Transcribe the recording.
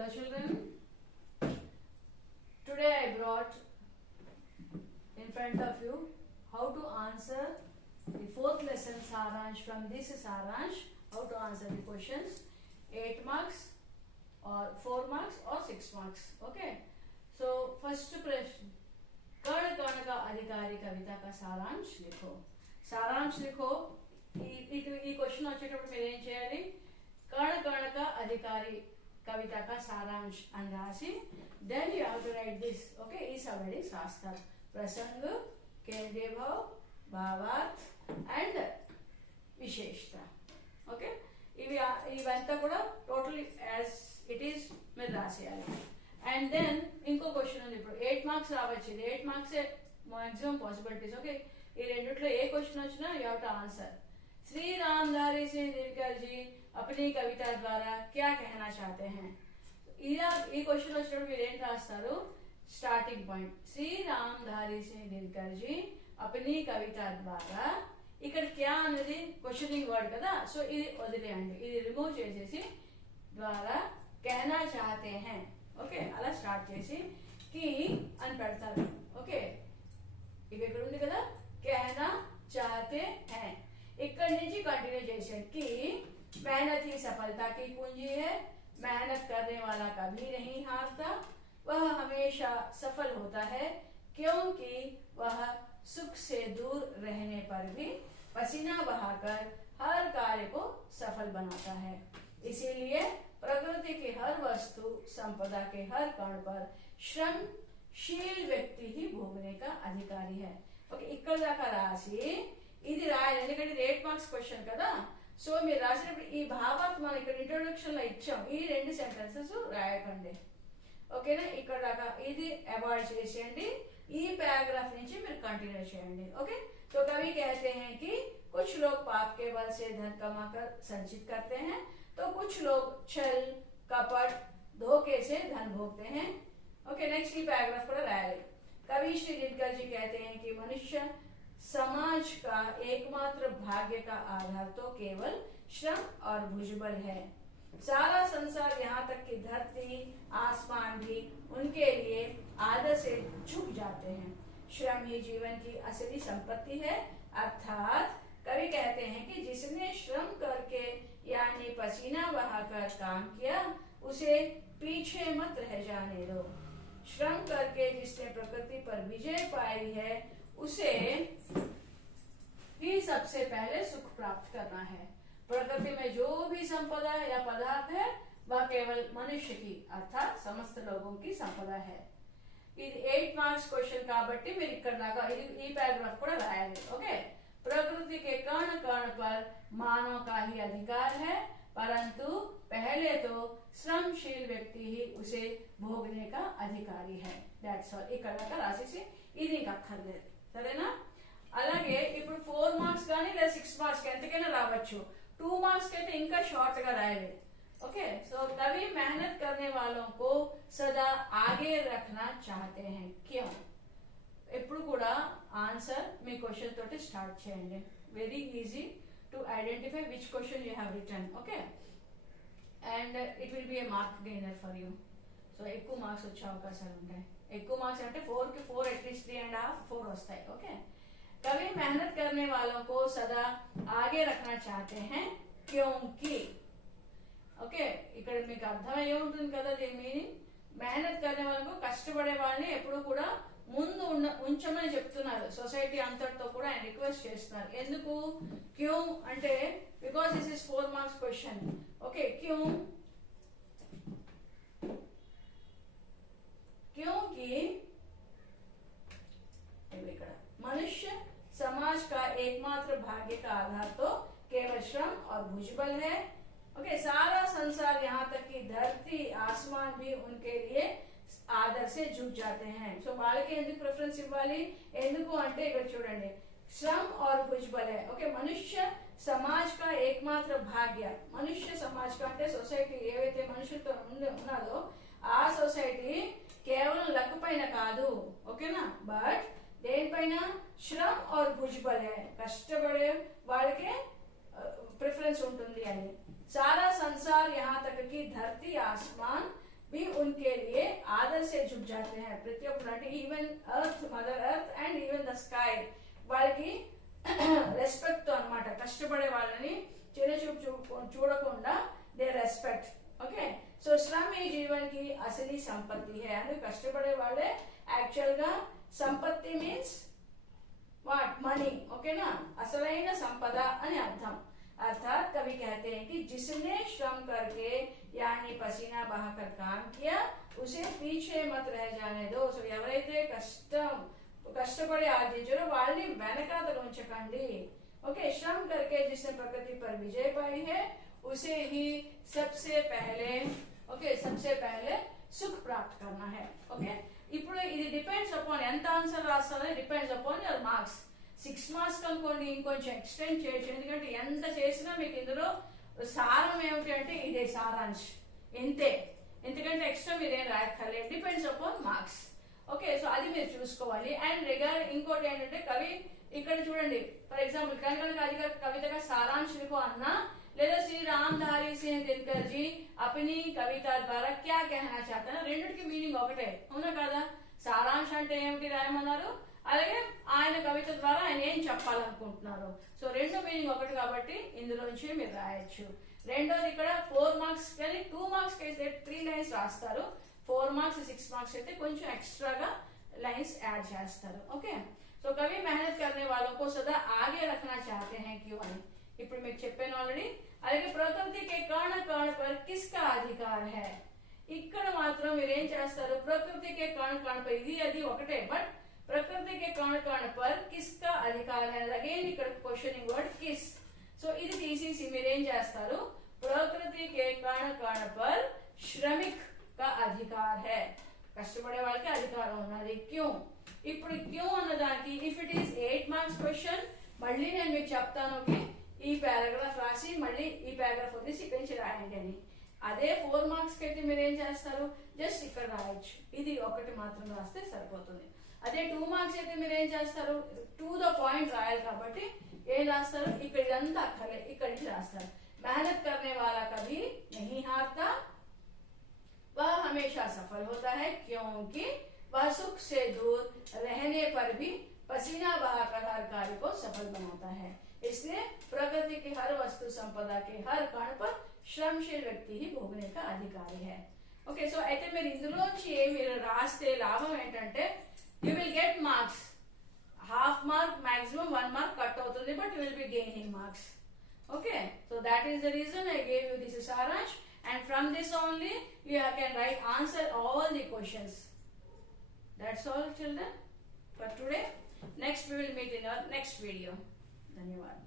Hello children, today I brought in front of you how to answer the fourth lesson Saransh. From this Saransh, how to answer the questions 8 marks or 4 marks or 6 marks. Okay, so first प्रश्न, कण कण का अधिकारी कविता का सारांश लिखो. सारांश लिखो. ఈ క్వశ్చన్ వచ్చేటప్పుడు మీరు ఏం చేయాలి, కణ కణ का अधिकारी कविता का सारांश అని రాసి then you have to write this. Okay, ఈ సబడింగ్స్ రాస్తారు. ప్రసంగ, కేంద్రీయ భావ, భావార్థ్ అండ్ విశేషత. ఓకే, ఇవంతా కూడా టోటల్ యాజ్ ఇట్ ఈస్ మీరు రాసేయాలి. అండ్ దెన్ ఇంకో క్వశ్చన్ ఉంది. ఇప్పుడు 8 మార్క్స్ రావచ్చు. ఇది 8 మార్క్స్ మాక్సిమం పాసిబిలిటీస్. ఓకే, ఈ రెండిట్లో ఏ క్వశ్చన్ వచ్చినా you have to answer. Shri Ramdhari Singh Dinkar ji अपनी कविता द्वारा क्या कहना चाहते हैं. ఈ క్వశ్చన్ వచ్చినప్పుడు మీరు ఏం రాస్తారు, స్టార్టింగ్ పాయింట్ శ్రీ రామధారి సింగ్ దినకర్ జీ అప్నీ కవిత ద్వారా. ఇక్కడ క్యా అనేది క్వశ్చనింగ్ వర్డ్ కదా, సో ఇది వదిలేయండి, ఇది రిమూవ్ చేసేసి ద్వారా कहना चाहते हैं. ఓకే, అలా స్టార్ట్ చేసి కి అని పెడతారు. ఓకే, ఇవి ఇక్కడ ఉంది కదా, कहना चाहते हैं. इक्कड़ नीचे कंटिन्यू చేసేయండి. कि मेहनत ही सफलता की पूंजी है, मेहनत करने वाला कभी नहीं हारता, वह हमेशा सफल होता है क्योंकि वह सुख से दूर रहने पर भी पसीना बहाकर हर कार्य को सफल बनाता है. इसीलिए प्रकृति की हर वस्तु संपदा के हर कण पर श्रमशील व्यक्ति ही भोगने का अधिकारी है. ओके, ఇక్కడ దాకా రాసి ఇది రాయాలి, ఎందుకంటే ఇది 8 మార్క్స్ క్వశ్చన్ కదా. సో మీరు రాసినప్పుడు ఈ భావార్థం మనం ఇక్కడ ఇంట్రొడక్షన్ లో ఇచ్చాం, ఈ 2 సెంటెన్సెస్ రాయకండి. ఓకేనా, ఇక్కడ దాకా ఇది అవాయిడ్ చేసేయండి. ఈ पैराग्राफ నుంచి మీరు कंटिन्यू చేయండి. ओके, तो कवि कहते हैं कि कुछ लोग पाप के बल से धन कमाकर संचित करते हैं, तो कुछ लोग छल कपट धोखे से धन भोगते हैं. ओके, नेक्स्ट की पैराग्राफ पर रायाली. कवि श्री दिनकर जी कहते हैं कि मनुष्य समाज का एकमात्र भाग्य का आधार तो केवल श्रम और भुजबल है. सारा संसार यहाँ तक कि धरती आसमान भी उनके लिए आदर से झुक जाते हैं. श्रम ही जीवन की असली संपत्ति है. अर्थात कवि कहते हैं कि जिसने श्रम करके यानी पसीना बहाकर काम किया उसे पीछे मत रह जाने दो. श्रम करके जिसने प्रकृति पर विजय पाई है उसे ही सबसे पहले सुख प्राप्त करना है. प्रकृति में जो भी संपदा या पदार्थ है वह केवल मनुष्य की अर्थात समस्त लोगों की संपदा है. ఇది 8 మార్క్స్ క్వశ్చన్ కాబట్టి మీరు ఇక్కడ దాకా ఈ पैराग्राफ కూడా రాయాలి. ओके, प्रकृति के कण कण पर मानव का ही अधिकार है, परंतु पहले तो श्रमशील व्यक्ति ही उसे भोगने का अधिकारी है. That's all. ఇక్కడ దాకా రాసేసి ఇది ఇంకా అక్కర్లేదు, సరేనా. అలాగే ఇప్పుడు 4 మార్క్స్ కానీ లేదా 6 మార్క్స్ ఎంతకైనా రావచ్చు. 2 మార్క్స్ అయితే ఇంకా షార్ట్ గా రాయాలి. ओके, तो कवि मेहनत करने वालों को सदा आगे रखना चाहते हैं. क्यों? ఎప్పుడు కూడా ఆన్సర్ మీ క్వశ్చన్ తోటి స్టార్ట్ చేయండి. Very easy to identify which question you have return. Okay, and it will be A mark gainer for you. So ఎక్కువ మార్క్స్ వచ్చే అవకాశాలు ఉంటాయి. ఎక్కువ మార్క్స్ అంటే 4 కి 4 అట్లీస్ట్ 3.5 4 వస్తాయి. ఓకే, कवि मेहनत करने वालों को सदा आगे रखना चाहते हैं क्योंकि. ఓకే, ఇక్కడ మీకు అర్థమయ్యే ఉంటుంది కదా దీని మీనింగ్. మెహనత్ करने वालों को కష్టపడే వాళ్ళని ఎప్పుడు కూడా ముందు ఉంచమని చెప్తున్నారు. సొసైటీ అంతటితో కూడా ఆయన రిక్వెస్ట్ చేస్తున్నారు. ఎందుకు క్యూ అంటే because this is 4 marks question. Okay, క్యూ क्योंकि ఇక్కడ मनुष्य समाज का एकमात्र भाग्य का आधार तो केवल श्रम और भुजबल है. ओके, सारा संसार यहाँ तक कि धरती आसमान भी उनके लिए आदर से झुक जाते हैं. సో వాళ్ళకి ఎందుకు ప్రిఫరెన్స్ ఇవ్వాలి, ఎందుకు అంటే ఇక్కడ చూడండి श्रम और भुजबल है. ఓకే, మనుష్య సమాజ్ का एकमात्र भाग्य. మనుష్య సమాజ్ का అంటే సొసైటీ ఏవైతే మనుషులతో ఉన్నదో ఆ సొసైటీ కేవలం లక్ పైన కాదు. ఓకేనా, బట్ దేనిపైన श्रम और भुजबल है, కష్టపడే వాళ్ళకే ప్రిఫరెన్స్ ఉంటుంది అని. सारा संसार यहाँ तक कि धरती आसमान भी उनके लिए आदर से झुक जाते हैं. ప్రతి ఒక్కరు అంటే even earth, mother earth and even the sky వాళ్ళకి రెస్పెక్ట్ తో అన్నమాట. కష్టపడే వాళ్ళని చిన్న చూపు చూడకుండా they respect. Okay, so Shram ఈ జీవన్ కి అసలు సంపత్తి है. అందుకే కష్టపడే వాళ్ళే యాక్చువల్ గా సంపత్తి మీన్స్ వాట్ మనీ. ఓకేనా, అసలైన సంపద అని అర్థం. अर्थात कवि कहते हैं कि जिसने श्रम करके यानी पसीना बहाकर काम किया उसे पीछे मत रह जाने दो. సో ఎవరైతే కష్టపడి ఆర్జించారో వాళ్ళని వెనకాతలు ఉంచకండి. ओके, श्रम करके जिसने प्रकृति पर विजय पाई है उसे ही सबसे पहले सुख प्राप्त करना है. ओके, ఇప్పుడు ఇది డిపెండ్స్ అపాన్ ఎంత ఆన్సర్ రాస్తారో depends upon your marks. 6 marks అనుకోండి, ఇంకొంచెం ఎక్స్టెండ్ చేయొచ్చు. ఎందుకంటే ఎంత చేసినా మీకు ఇందులో సారం ఏమిటి అంటే ఇదే సారాంశ్, ఇంతే. ఎందుకంటే ఎక్స్ట్రా మీరేం రాయక్కర్లేదు, depends upon marks. Okay, so అది మీరు చూసుకోవాలి. అండ్ రిగార్డ్ ఇంకోటి ఏంటంటే కవి ఇక్కడ చూడండి, ఫర్ ఎగ్జాంపుల్ కనకన కవిత का सारांश लिखो अन्ना లేదా శ్రీ రామధారి సింగ్ దినకర్ జీ अपनी కవిత ద్వారా क्या कहना चाहते हैं. రెండిటికి మీనింగ్ ఒకటే, అవునా కదా? సారాంశ్ అంటే ఏమిటి రాయమన్నారు, అలాగే ఆయన కవిత ద్వారా ఆయన ఏం చెప్పాలనుకుంటున్నారు. సో రెండు మీనింగ్ ఒకటి కాబట్టి ఇందులోంచి మీరు రాయొచ్చు. రెండోది ఇక్కడ 4 మార్క్స్ కానీ 2 మార్క్స్ అయితే 3 లైన్స్ రాస్తారు. 4 మార్క్స్ 6 మార్క్స్ అయితే కొంచెం ఎక్స్ట్రాగా लाइन्स ऐड చేస్తారు. ఓకే, సో కవి मेहनत करने वालों को सदा आगे रखना चाहते हैं क्यों అని ఇప్పుడు మీకు చెప్పాను ఆల్రెడీ. అలాగే ప్రకృతి के कण कण पर किसका अधिकार है. ఇక్కడ మాత్రం మీరు ఏం చేస్తారు, ప్రకృతి के कण कण पर ఇది అది ఒకటే, బట్ प्रकृति के कण कण पर किसका अधिकार है. अगेन ఇక్కడ क्वेश्चनिंग वर्ड किस. సో ఇది తీసేసి మీరు ఏం చేస్తారు, प्रकृति के कण कण पर श्रमिक का अधिकार है. కష్టపడే వాళ్ళకి అధికారం ఉన్నది. క్యూ, ఇప్పుడు క్యూ అన్నదానికి if it is 8 marks question మళ్ళీ నేను మీకు చెప్తాను ఈ పారాగ్రాఫ్ రాసి మళ్ళీ ఈ పారాగ్రాఫ్ వదిలేసి ఇక్కడి నుంచి రాయండి అని. అదే 4 మార్క్స్ కి అయితే మీరు ఏం చేస్తారు, జస్ట్ ఇక్కడ రాయొచ్చు, ఇది ఒకటి మాత్రం రాస్తే సరిపోతుంది. అదే 2 మార్క్స్ అయితే మీరు ఏం చేస్తారు, టు ద పాయింట్ రాయాలి కాబట్టి ఏం రాస్తారు, ఇక్కడ ఇదంతా అక్కర్లే, ఇక్కడి నుంచి రాస్తారు. मेहनत करने वाला कभी नहीं हारता, वह हमेशा सफल होता है क्योंकि वह सुख से दूर रहने पर भी पसीना बहाकर हर कार्य को सफल बनाता है. इसलिए प्रकृति की हर वस्तु संपदा के हर कण पर श्रमशील व्यक्ति ही भोगने का अधिकारी है. ओके, సో అయితే మీరు ఇందులోంచి మీరు రాస్తే లాభం ఏంటంటే you will get marks, half mark maximum 1 mark cut అవుతుంది, but you will be gaining marks. Okay, so that is the reason I gave you this saransh, and from this only you can write answer all the questions. That's all children for today. Next we will meet in our next video. धन्यवाद.